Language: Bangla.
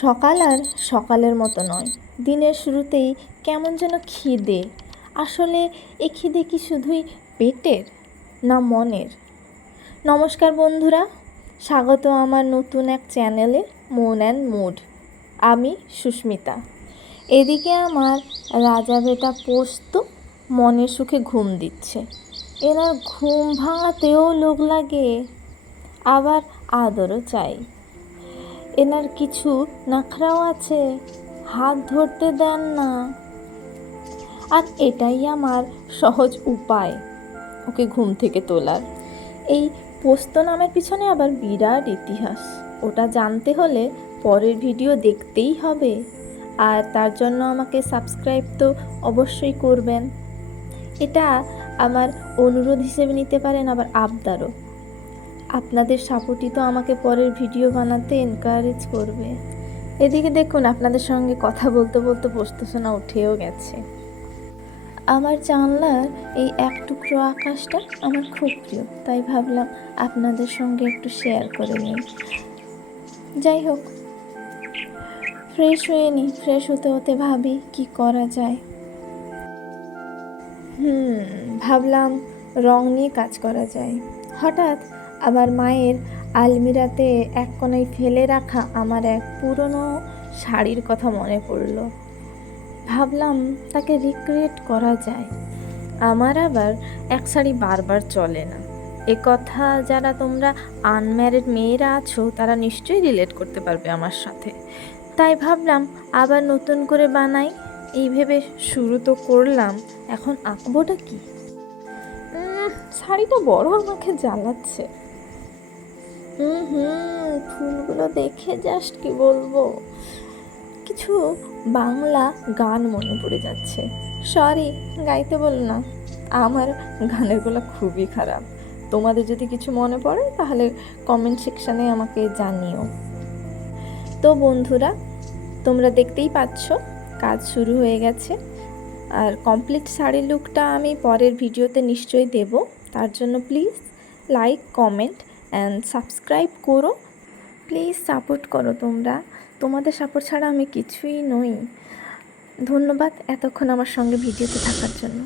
সকাল আর সকালের মতো নয়। দিনের শুরুতেই কেমন যেন খিদে। আসলে এ খিদে কি শুধুই পেটের না মনের? নমস্কার বন্ধুরা, স্বাগত আমার নতুন এক চ্যানেলে, মন অ্যান্ড মুড। আমি সুস্মিতা। এদিকে আমার রাজা বেটা পোস্ত মনের সুখে ঘুম দিচ্ছে। এনার ঘুম ভাঙাতেও লোক লাগে, আবার আদরও চাই এনার কিছু নাখরাও আছে। হাত ধরতে দেন না। আর এটাই আমার সহজ উপায়, ওকে ঘুম থেকে তোলার। এই পোস্ত নামের পিছনে আবার বিরাট ইতিহাস। ওটা জানতে হলে পরের ভিডিও দেখতেই হবে। আর তার জন্য আমাকে সাবস্ক্রাইব তো অবশ্যই করবেন। এটা আমার অনুরোধ হিসেবে নিতে পারেন আবার আবদারও। আপনাদের সাপোর্টই তো আমাকে পরের ভিডিও বানাতে এনকারেজ করবে। এদিকে দেখুন, আপনাদের সঙ্গে কথা বলতে বলতে পোস্তশোনা উঠেও গেছে। আমার জানলার এই এক টুকরো আকাশটা আমার খুব প্রিয়, তাই ভাবলাম আপনাদের সঙ্গে একটু শেয়ার করে নিই। যাই হোক ফ্রেশ হয়ে নিই ফ্রেশ হতে হতে ভাবি কি করা যায়। হুম, ভাবলাম রং নিয়ে কাজ করা যায়। হঠাৎ আমার মায়ের আলমিরাতে এক কোনায় ফেলে রাখা আমার এক পুরনো শাড়ির কথা মনে পড়ল। ভাবলাম তাকে রিক্রিয়েট করা যায়। আমার আবার এক শাড়ি বারবার চলে না। এ কথা যারা তোমরা আনম্যারিড মেয়েরা আছো তারা নিশ্চয়ই রিলেট করতে পারবে আমার সাথে। তাই ভাবলাম আবার নতুন করে বানাই। এই ভেবে শুরু তো করলাম এখন আঁকবোটা কি? উম, শাড়িটা বড় আমাকে জ্বালাচ্ছে। হুম হুম, ফুলগুলো দেখে জাস্ট কি বলব? কিছু বাংলা গান মনে পড়ে যাচ্ছে। সরি গাইতে বল না। আমার গানেরগুলো খুবই খারাপ। তোমাদের যদি কিছু মনে পড়ে, তাহলে কমেন্ট সেকশানে আমাকে জানিও। তো বন্ধুরা, তোমরা দেখতেই পাচ্ছ, কাজ শুরু হয়ে গেছে। আর কমপ্লিট শাড়ির লুকটা আমি পরের ভিডিওতে নিশ্চয়ই দেব। তার জন্য please like comment and subscribe করো। প্লিজ সাপোর্ট করো তোমরা। তোমাদের সাপোর্ট ছাড়া আমি কিছুই নই। ধন্যবাদ এতক্ষণ আমার সঙ্গে ভিডিওতে থাকার জন্য।